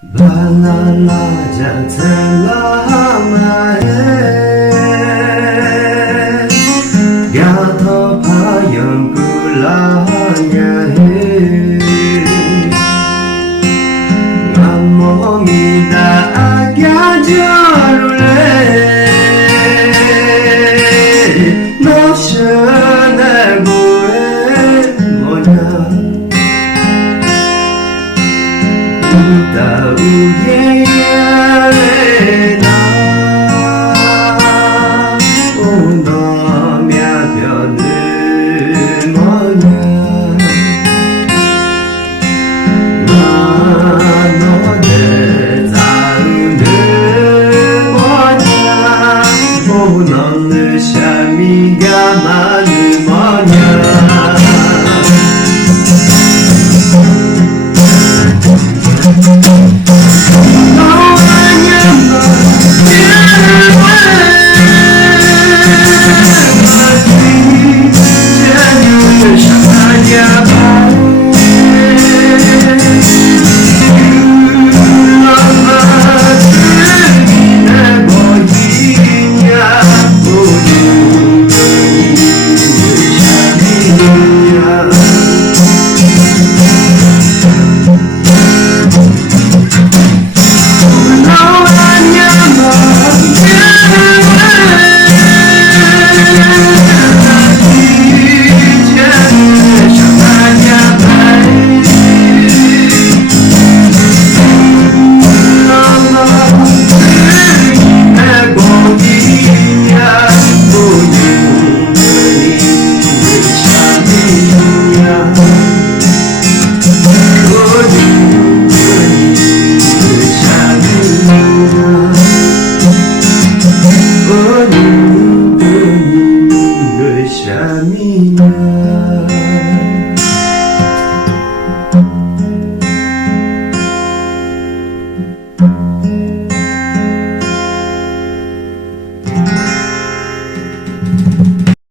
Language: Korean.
Banana jantelamae Gatho phayon kulanya he Ngamomida agya jorule No shana goe moya Uta uyeyarena 오너면 뭐냐 너의 자우는 뭐냐 너는 샤미가 많은 뭐냐 Shamina